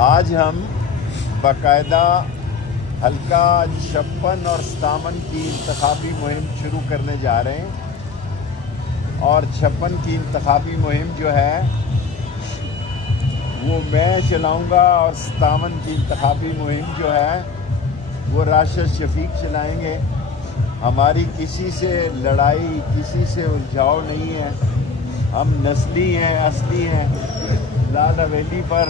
آج ہم باقاعدہ حلقہ 56 اور 57 کی انتخابی مہم شروع کرنے جا رہے ہیں، اور 56 کی انتخابی مہم جو ہے وہ میں چلاؤں گا، اور 57 کی انتخابی مہم جو ہے وہ راشد شفیق چلائیں گے۔ ہماری کسی سے لڑائی، کسی سے الجھاؤ نہیں ہے، ہم نسلی ہیں، اصلی ہیں۔ لال حویلی پر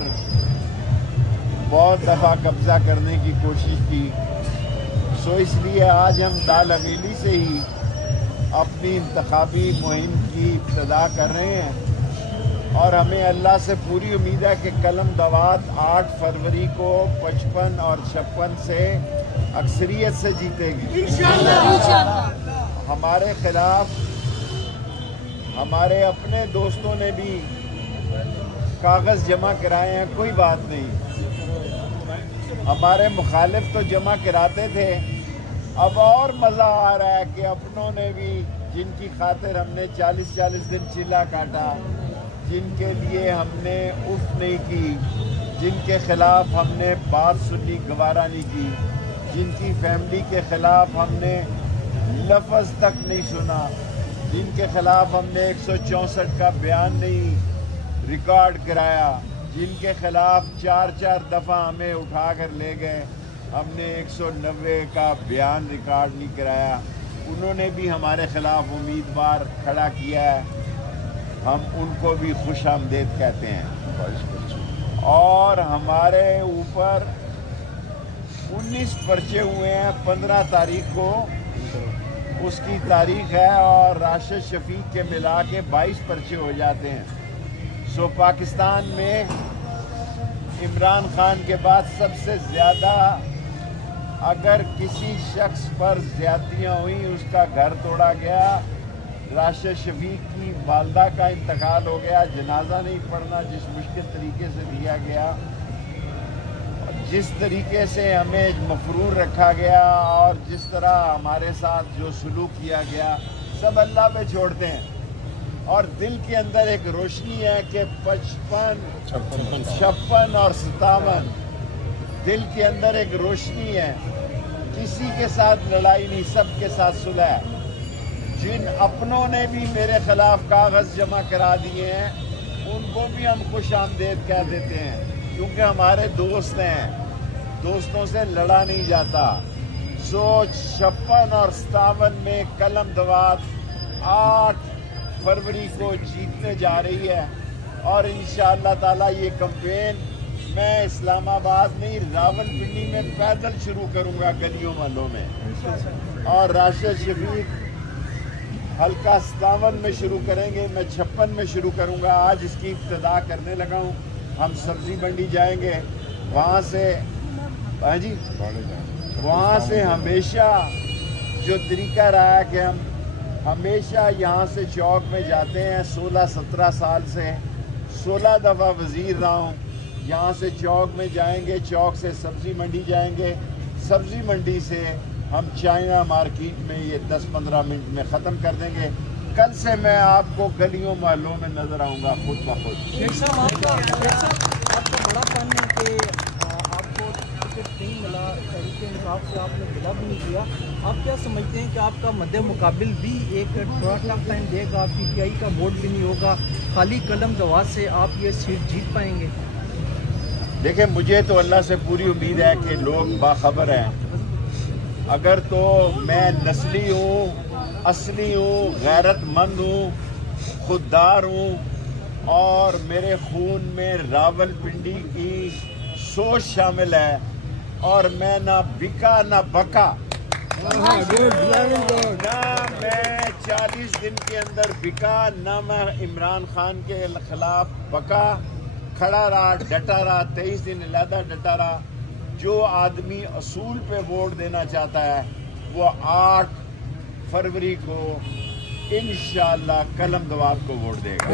بہت دفعہ قبضہ کرنے کی کوشش کی، سو اس لیے آج ہم لال حویلی سے ہی اپنی انتخابی مہم کی ابتدا کر رہے ہیں، اور ہمیں اللہ سے پوری امید ہے کہ قلم دوات 8 فروری کو 55 اور 56 سے اکثریت سے جیتے گی انشاءاللہ۔ ہمارے خلاف ہمارے اپنے دوستوں نے بھی کاغذ جمع کرائے ہیں، کوئی بات نہیں، ہمارے مخالف تو جمع کراتے تھے، اب اور مزہ آ رہا ہے کہ اپنوں نے بھی، جن کی خاطر ہم نے 40 دن چیلا کاٹا، جن کے لیے ہم نے اف نہیں کی، جن کے خلاف ہم نے بات سنی گوارا نہیں کی، جن کی فیملی کے خلاف ہم نے لفظ تک نہیں سنا، جن کے خلاف ہم نے 164 کا بیان نہیں ریکارڈ کرایا، جن کے خلاف 4 دفعہ ہمیں اٹھا کر لے گئے، ہم نے 190 کا بیان ریکارڈ نہیں کرایا، انہوں نے بھی ہمارے خلاف امیدوار کھڑا کیا ہے، ہم ان کو بھی خوش آمدید کہتے ہیں۔ اور ہمارے اوپر 19 پرچے ہوئے ہیں، 15 تاریخ کو اس کی تاریخ ہے، اور راشد شفیق کے ملا کے 22 پرچے ہو جاتے ہیں۔ سو پاکستان میں عمران خان کے بعد سب سے زیادہ اگر کسی شخص پر زیادتیاں ہوئیں، اس کا گھر توڑا گیا، راشد شفیق کی والدہ کا انتقال ہو گیا، جنازہ نہیں پڑھنا جس مشکل طریقے سے دیا گیا، جس طریقے سے ہمیں مفرور رکھا گیا، اور جس طرح ہمارے ساتھ جو سلوک کیا گیا، سب اللہ پہ چھوڑتے ہیں، اور دل کے اندر ایک روشنی ہے کہ 55 56 اور 57 دل کے اندر ایک روشنی ہے، کسی کے ساتھ لڑائی نہیں، سب کے ساتھ صلح ہے۔ جن اپنوں نے بھی میرے خلاف کاغذ جمع کرا دیے ہیں، ان کو بھی ہم خوش آمدید کہہ دیتے ہیں، کیونکہ ہمارے دوست ہیں، دوستوں سے لڑا نہیں جاتا۔ سو 56 اور 57 میں قلم دوات 8 فروری کو جیتنے جا رہی ہے، اور انشاءاللہ تعالیٰ یہ کمپین میں اسلام آباد میں راولپنڈی میں پیدل شروع کروں گا، گلیوں محلوں میں، اور راشد شفیق حلقہ 57 میں شروع کریں گے، میں 56 میں شروع کروں گا، آج اس کی ابتدا کرنے لگا ہوں۔ ہم سبزی منڈی جائیں گے، وہاں سے ہمیشہ جو طریقہ رہا ہے کہ ہم ہمیشہ یہاں سے چوک میں جاتے ہیں، 16-17 سال سے 16 دفعہ وزیر رہا ہوں، یہاں سے چوک میں جائیں گے، چوک سے سبزی منڈی جائیں گے، سبزی منڈی سے ہم چائنا مارکیٹ میں یہ 10-15 منٹ میں ختم کر دیں گے۔ کل سے میں آپ کو گلیوں محلوں میں نظر آؤں گا خود بخود۔ آپ کا بڑا کام ہے کہ آپ کو ٹکٹ نہیں ملا، تحریک انصاف سے آپ نے بلا بھی نہیں کیا، آپ کیا سمجھتے ہیں کہ آپ کا مد مقابل بھی ایک تھوڑا ٹف ٹائم دے گا، پی ٹی آئی کا ووٹ بھی نہیں ہوگا، خالی قلم دوات سے آپ یہ سیٹ جیت پائیں گے؟ دیکھیں، مجھے تو اللہ سے پوری امید ہے کہ لوگ باخبر ہیں، اگر تو میں نسلی ہوں، اصلی ہوں، غیرت مند ہوں، خوددار ہوں، اور میرے خون میں راولپنڈی کی سوچ شامل ہے، اور میں نہ بکا نہ بکا، نہ میں 40 دن کے اندر بکا، نہ میں عمران خان کے خلاف بکا، کھڑا رہا، ڈٹا رہا، 23 دن علیحدہ ڈٹا رہا۔ جو آدمی اصول پہ ووٹ دینا چاہتا ہے وہ 8 فروری کو انشاءاللہ قلم دوات کو ووٹ دے گا۔